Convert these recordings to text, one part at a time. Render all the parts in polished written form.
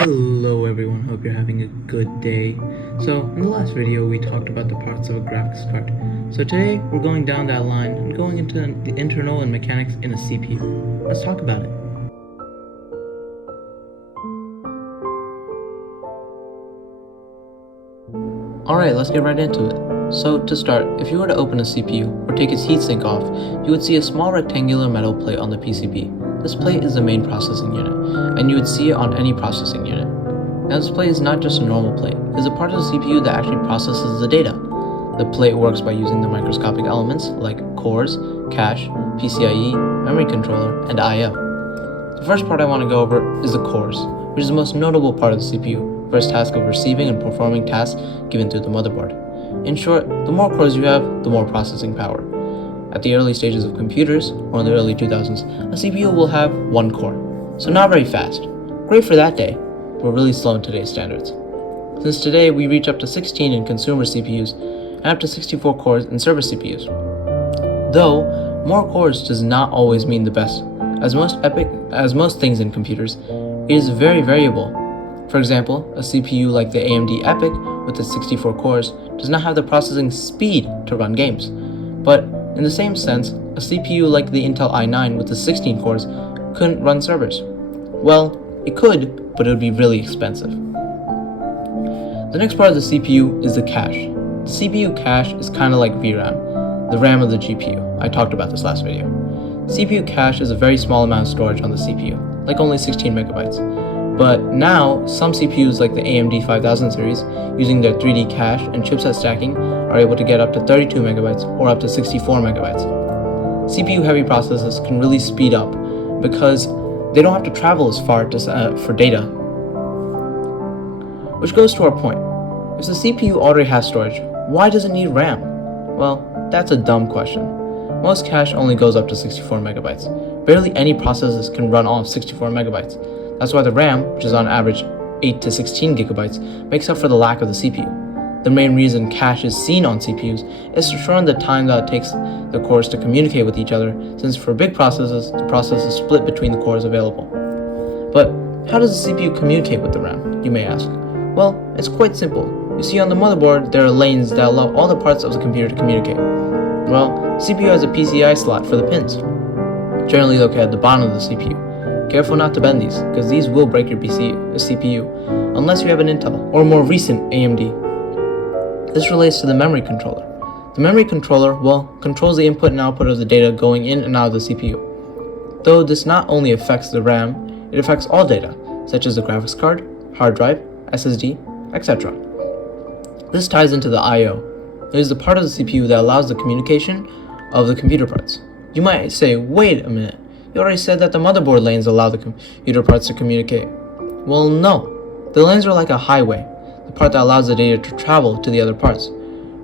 Hello everyone, hope you're having a good day. So in the last video we talked about the parts of a graphics card. So today we're going down that line and going into the internal and mechanics in a CPU. Let's talk about it. Alright, let's get right into it. So to start, if you were to open a CPU or take its heatsink off, you would see a small rectangular metal plate on the PCB. This plate is the main processing unit, and you would see it on any processing unit. Now this plate is not just a normal plate, it is a part of the CPU that actually processes the data. The plate works by using the microscopic elements like cores, cache, PCIe, memory controller, and I/O. The first part I want to go over is the cores, which is the most notable part of the CPU for its task of receiving and performing tasks given through the motherboard. In short, the more cores you have, the more processing power. At the early stages of computers, or in the early 2000s, a CPU will have one core, so not very fast. Great for that day, but really slow in today's standards. Since today we reach up to 16 in consumer CPUs and up to 64 cores in server CPUs. Though, more cores does not always mean the best. As most things in computers, it is very variable. For example, a CPU like the AMD EPYC with its 64 cores does not have the processing speed to run games. But in the same sense, a CPU like the Intel i9 with the 16 cores couldn't run servers. Well, it could, but it would be really expensive. The next part of the CPU is the cache. The CPU cache is kind of like VRAM, the RAM of the GPU. I talked about this last video. CPU cache is a very small amount of storage on the CPU, like only 16 megabytes. But now, some CPUs like the AMD 5000 series, using their 3D cache and chipset stacking, are able to get up to 32 megabytes or up to 64 megabytes. CPU-heavy processes can really speed up because they don't have to travel as far for data. Which goes to our point. If the CPU already has storage, why does it need RAM? Well, that's a dumb question. Most cache only goes up to 64 megabytes. Barely any processes can run off 64 megabytes. That's why the RAM, which is on average 8 to 16 gigabytes, makes up for the lack of the CPU. The main reason cache is seen on CPUs is to shorten the time that it takes the cores to communicate with each other, since for big processes, the process is split between the cores available. But how does the CPU communicate with the RAM, you may ask? Well, it's quite simple. You see on the motherboard, there are lanes that allow all the parts of the computer to communicate. Well, the CPU has a PCI slot for the pins, generally located at the bottom of the CPU. Careful not to bend these, because these will break your CPU, unless you have an Intel, or more recent AMD. This relates to the memory controller. The memory controller, controls the input and output of the data going in and out of the CPU. Though this not only affects the RAM, it affects all data, such as the graphics card, hard drive, SSD, etc. This ties into the I/O. It is the part of the CPU that allows the communication of the computer parts. You might say, wait a minute, you already said that the motherboard lanes allow the computer parts to communicate. Well, no. The lanes are like a highway, the part that allows the data to travel to the other parts.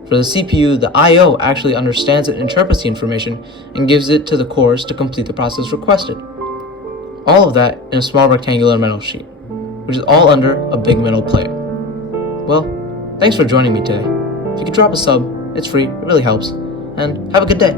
For the CPU, the I/O actually understands and interprets the information and gives it to the cores to complete the process requested. All of that in a small rectangular metal sheet, which is all under a big metal plate. Well, thanks for joining me today. If you could drop a sub, it's free, it really helps, and have a good day.